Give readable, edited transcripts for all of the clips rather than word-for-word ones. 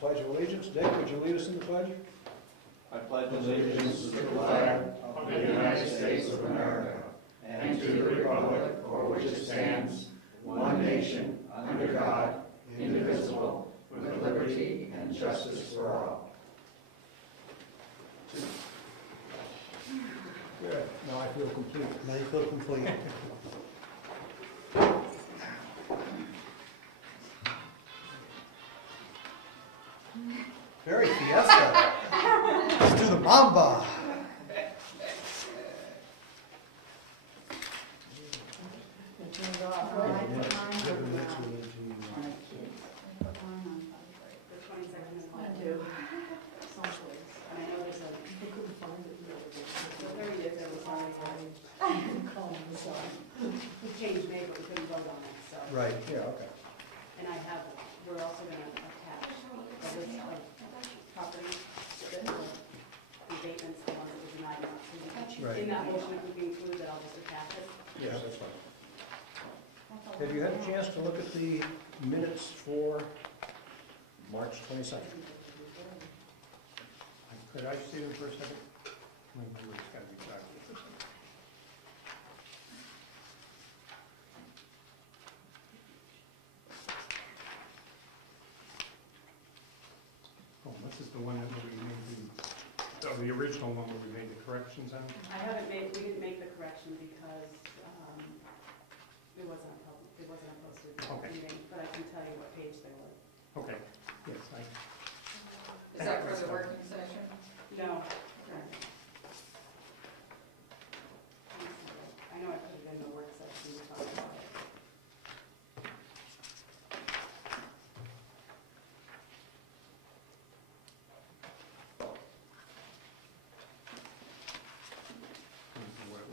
Pledge of allegiance. Dick, would you lead us in the pledge? I pledge allegiance to the flag of the United States of America and to the republic for which it stands, one nation, under God, indivisible, with liberty and justice for all. Good. Now I feel complete. Now you feel complete. Very fiesta. Let's do the mamba. Change made, but we couldn't vote on it, so. Right. Yeah, okay. And I have, we're also gonna attach a list of properties that were abatements, the ones that were denied. Right. In that motion, if we can include that, I'll just attach it. Yes, that's fine. Have you had a chance to look at the minutes for March 22nd? Could I see them for a second? It's got to be back. Oh, this is the one that we made the original one where we made the corrections on? We didn't make the correction because it wasn't a posted meeting, but I can tell you what page they were. Okay, yes, Is that for the working session? No. I know I put it in the work session to talk about it.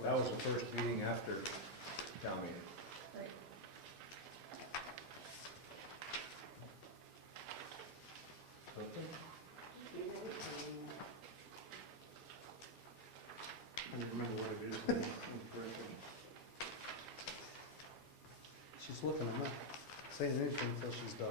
That was the first meeting after town meeting. Right. Okay. I don't remember what it is. She's looking. I'm not saying anything until she's done.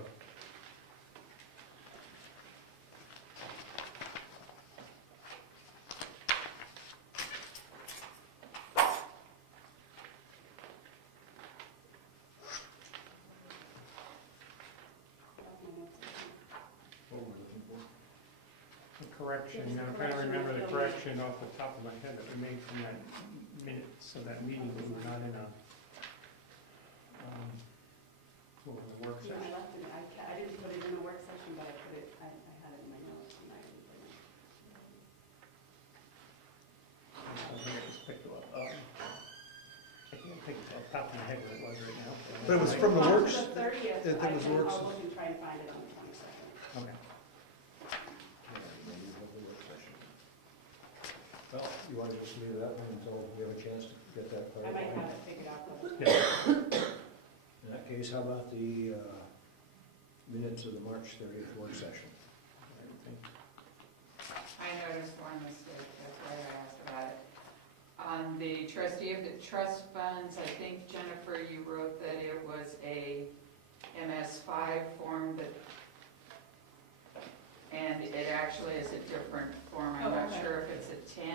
What were we looking for? The correction, I'm trying to remember the correction off the top of my head that we made from that minutes of that meeting when we were not in a, what was the work Yeah, session? I left it, I didn't put it in the work session, but I put it, I had it in my notes and I didn't put it. I think I just picked it up. I can't think off the top of my head what it was right now. But it was from the works. The 30th, It was works. I'll look and try and find it on the 22nd. Okay. Well, you want to just leave that one until we have a chance to get that I might clarified? have it figured out, but Yeah. In that case, how about the minutes of the March 30th work session? I noticed one mistake, that's why I asked about it. On the trustee of the trust funds, I think, Jennifer, you wrote that it was a MS5 form that, and it actually is a different form. I'm not sure if it's a 10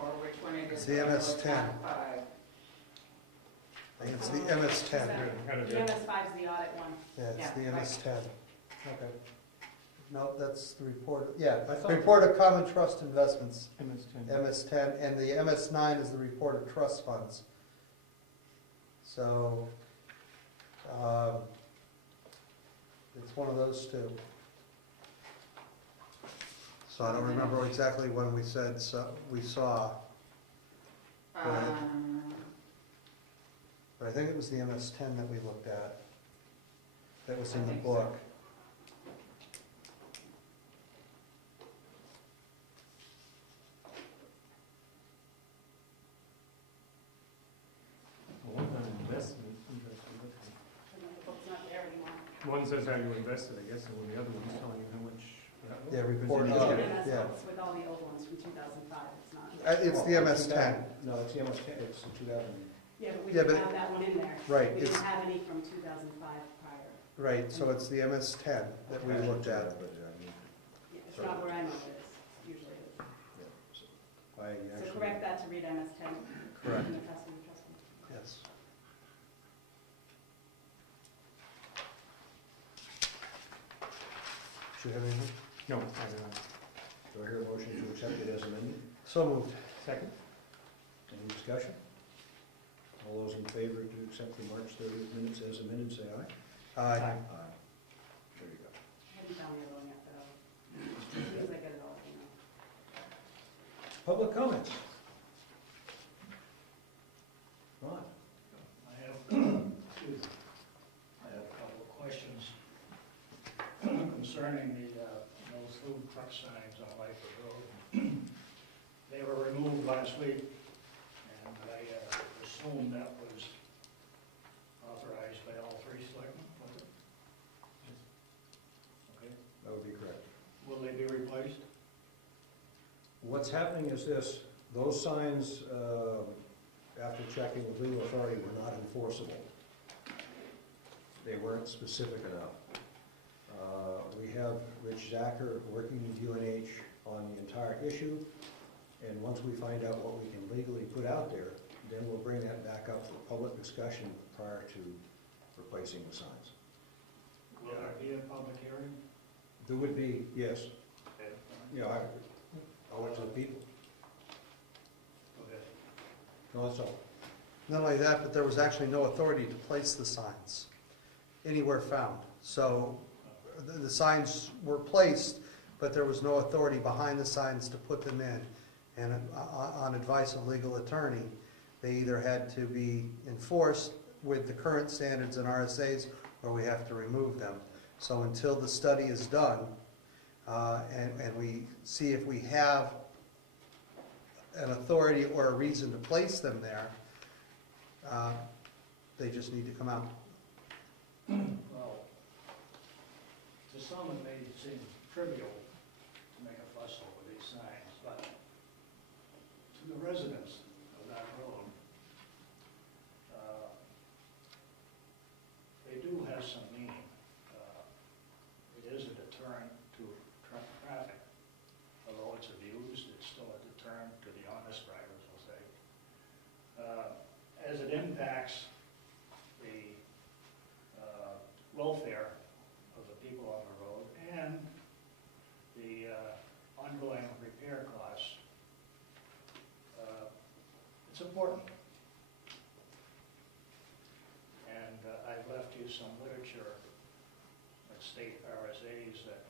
or which one it is. It's the MS10. 5. I think it's the MS10. the MS5 is the audit one. Yeah, it's Yeah, the right. MS10. Okay. No, that's the report. Yeah, I thought- report of common trust investments, MS10. MS10, and the MS9 is the report of trust funds. So, it's one of those two. So I don't remember exactly when we said we saw, but I think it was the MS10 that we looked at. That was in the book. One on investment, interesting. The book's not there anymore. One says how you invested, I guess, and the other one's telling you how much. Yeah, report you of, just And that's yeah. what's with all the old ones from 2005, it's not. It's the MS10. No, it's the MS10, it's the 2000. Yeah, but we Yeah, didn't but- have that one in there. Right, We it's- didn't have any from 2005 prior. Right, so it's the MS10 that we looked at. But, I mean, not where I know it is, usually it is. Yeah, so I So actually. correct that to read MS-10. Correct. In the custom trust fund. Yes. Do you have anything? No, I don't know. Do I hear a motion to accept it as amended? So moved. Second? Any discussion? All those in favor to accept the March 30th minutes as amended, say aye. Aye. Aye. There you go. I haven't found the other one yet, but as soon as I get it all, you know. Public comments? Ron? I have, excuse me, I have a couple of questions concerning those food truck signs on Lightfoot Road. They were removed last week, and I assume that was authorized by all three selectmen, was it? Okay, That would be correct. will they be replaced? What's happening is this, those signs, after checking with legal authority, were not enforceable. They weren't specific enough. We have Rich Zacher working with UNH on the entire issue, and once we find out what we can legally put out there, then we'll bring that back up for public discussion prior to replacing the signs. Will there be a public hearing? There would be, yes, Okay. I'll let the people. Okay. No, that's all. Not only that, but there was actually no authority to place the signs anywhere found. So the signs were placed, but there was no authority behind the signs to put them in. And on advice of legal attorney, they either had to be enforced with the current standards and RSAs, or we have to remove them. So until the study is done, and we see if we have an authority or a reason to place them there, they just need to come out. Well, to some it may seem trivial to make a fuss over these signs, but to the residents of that road, they do have some meaning. It is a deterrent to traffic. Although it's abused, it's still a deterrent to the honest drivers, I'll say. As it impacts the welfare of the people on the road and the ongoing repair costs, it's important. And I've left you some literature that state RSAs that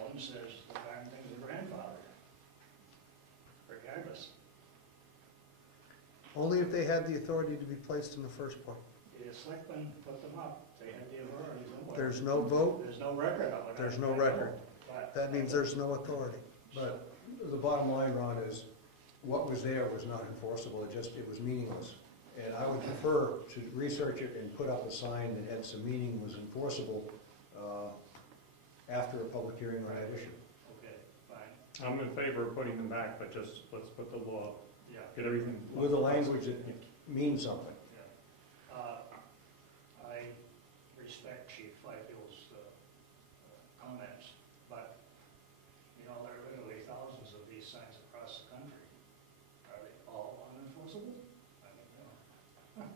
one says the darn things are grandfathered, regardless. Only if they had the authority to be placed in the first place. The selectmen put them up, they had the authority somewhere. There's no vote, There's no record of it. there's no record. But That means there's no authority. But the bottom line, Ron, is what was there was not enforceable, it was meaningless. And I would prefer to research it and put up a sign that had some meaning, was enforceable, after a public hearing on that issue. Okay, fine, I'm in favor of putting them back, but just let's put the law, yeah. get everything. With a language that means something. I respect Chief Fifield's comments, but, you know, there are literally thousands of these signs across the country. Are they all unenforceable? I don't know.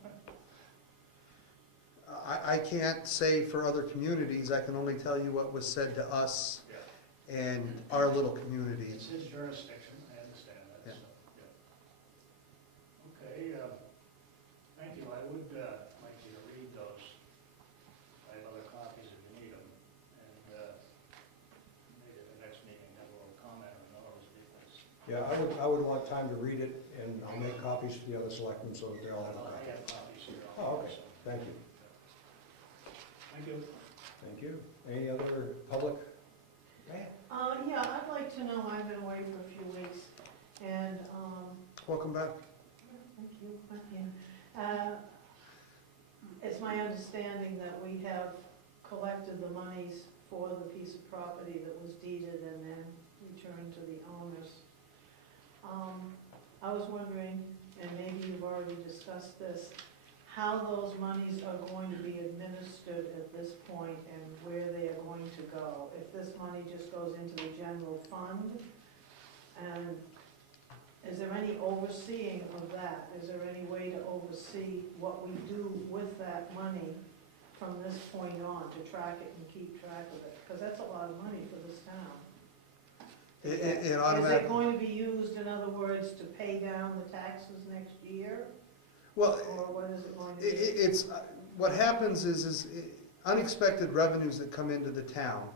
I can't say for other communities, I can only tell you what was said to us Yeah. and our little It's communities. his jurisdiction, I understand that, Yeah. so, yeah. Okay, thank you, I would like you to read those. I have other copies if you need them, and maybe at the next meeting have a little comment on those, because Yeah, I would want time to read it, and I'll make copies for the other selectmen so that they all have a I copy. have copies here. Oh, okay, so. thank you. Thank you. Thank you. Any other public? Yeah, I'd like to know, I've been away for a few weeks, and, Welcome back. thank you, it's my understanding that we have collected the monies for the piece of property that was deeded and then returned to the owners. I was wondering, and maybe you've already discussed this, how those monies are going to be administered at this point and where they are going to go. If this this money just goes into the general fund? And is there any overseeing of that? Is there any way to oversee what we do with that money from this point on, to track it and keep track of it? Because that's a lot of money for this town. It Is it automatically, going to be used, in other words, to pay down the taxes next year? well, Or what is it going to be? it's, what happens is unexpected revenues that come into the town,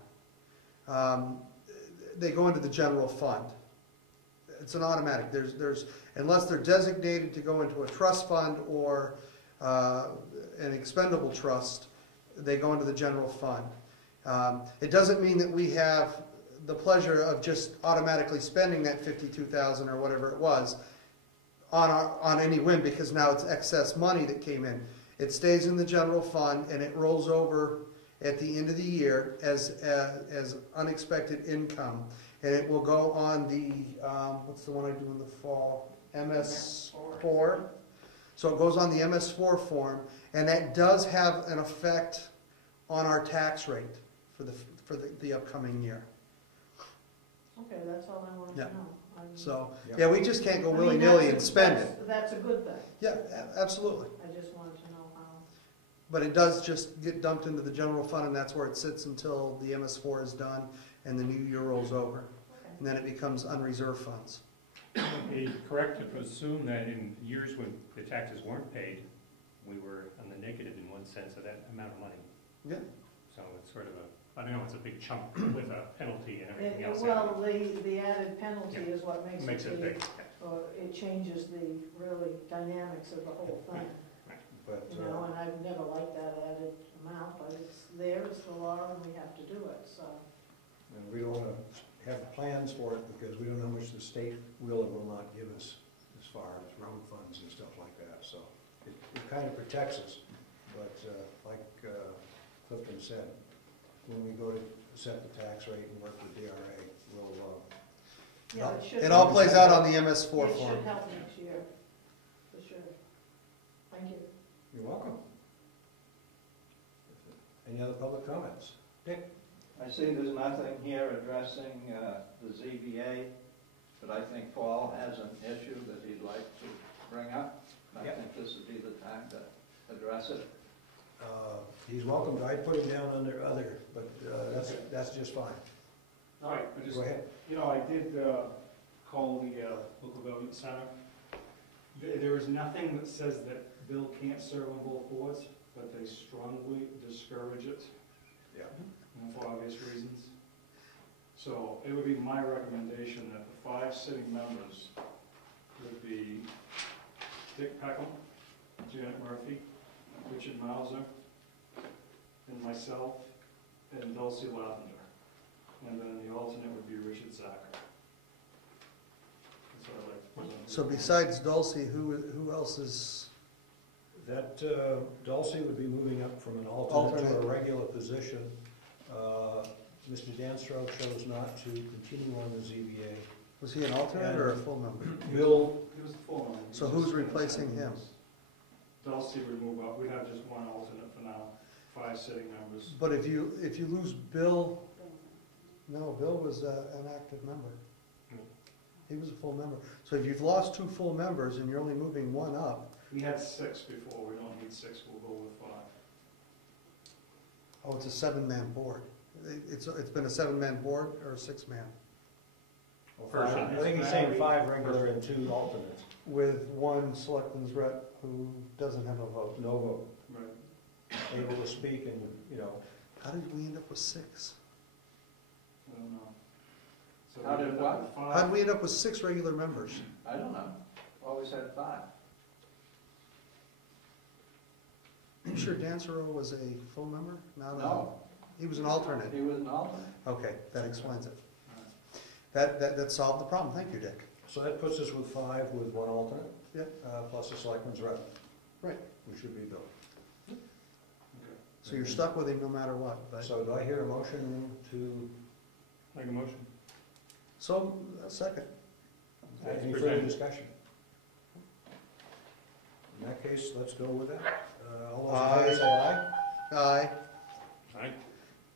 they go into the general fund. It's an automatic. There's unless they're designated to go into a trust fund or an expendable trust, they go into the general fund. It doesn't mean that we have the pleasure of just automatically spending that $52,000 or whatever it was on any whim, because now it's excess money that came in. It stays in the general fund and it rolls over at the end of the year as unexpected income, and it will go on the what's the one I do in the fall? MS4. So it goes on the MS4 form, and that does have an effect on our tax rate for the upcoming year. Okay, that's all I wanted to Yeah. know. So Yeah. yeah, we just can't go I mean, willy-nilly that's- and spend it. That's a good thing. Yeah, absolutely. I just wanted to know how. But it does just get dumped into the general fund, and that's where it sits until the MS4 is done and the new year rolls over. Okay. And then it becomes unreserved funds. Would it be correct to presume that in years when the taxes weren't paid, we were on the negative in one sense of that amount of money? Yeah. So it's sort of I know it's a big chunk with a penalty and everything else. Well, the added penalty is what Makes it big. or it changes the really dynamics of the whole thing. But, You know, and I've never liked that added amount, but it's there, it's the law, and we have to do it, so. and we don't want to have plans for it because we don't know how much the state will or will not give us as far as road funds and stuff like that. So it kind of protects us. But like Clifton said, when we go to set the tax rate and work with DRA, we'll, Yeah, it should. It all plays out on the MS4 It form. should help next year, for sure. Thank you. you're welcome. Any other public comments? Dick? I see there's nothing here addressing the ZBA, but I think Paul has an issue that he'd like to bring up. I Yep. think this would be the time to address it. He's welcome. I'd put him down under other, but that's just fine. All right, I just, Go ahead. I did call the local government center. There is nothing that says that Bill can't serve on both boards, but they strongly discourage it. Yeah. For obvious reasons. So it would be my recommendation that the 5 sitting members would be Dick Peckham, Janet Murphy, Richard Mauser, and myself, and Dulcie Lavender. And then the alternate would be Richard Zacher. That's what I'd like to present. So besides Dulcie, who else is? That Dulcie would be moving up from an alternate to a regular position. Mr. Danstro chose not to continue on the ZBA. Was he an alternate or a full member? Bill, He was the full one. So who's replacing him? Dulcie would move up. We have just one alternate for now, 5 sitting members. But if you lose Bill, no, Bill was an active member. He was a full member. So if you've lost 2 full members and you're only moving one up, We had 6 before. We don't need 6. We'll go with 5. oh, it's a 7-man board. It's been a 7-man board or a 6-man? I think he's saying 5 regular and 2 alternates. With one selectman's rep who doesn't have a vote. No vote, Right. able to speak and, How did we end up with 6? I don't know. So How we did ended what? up with 5. How did we end up with 6 regular members? I don't know. Always had 5. Are you sure Dansereau was a full member? No. He was an alternate. He was an alternate. Okay, that explains it. That solved the problem. Thank you, Dick. so that puts us with 5 with 1 alternate. Yep. Plus a selectman's rep. Right. We should be Bill. So you're stuck with him no matter what, but, So do I hear a motion to, Make a motion. so, a second. any further discussion? In that case, let's go with that. All those in favor say aye. Aye. Aye.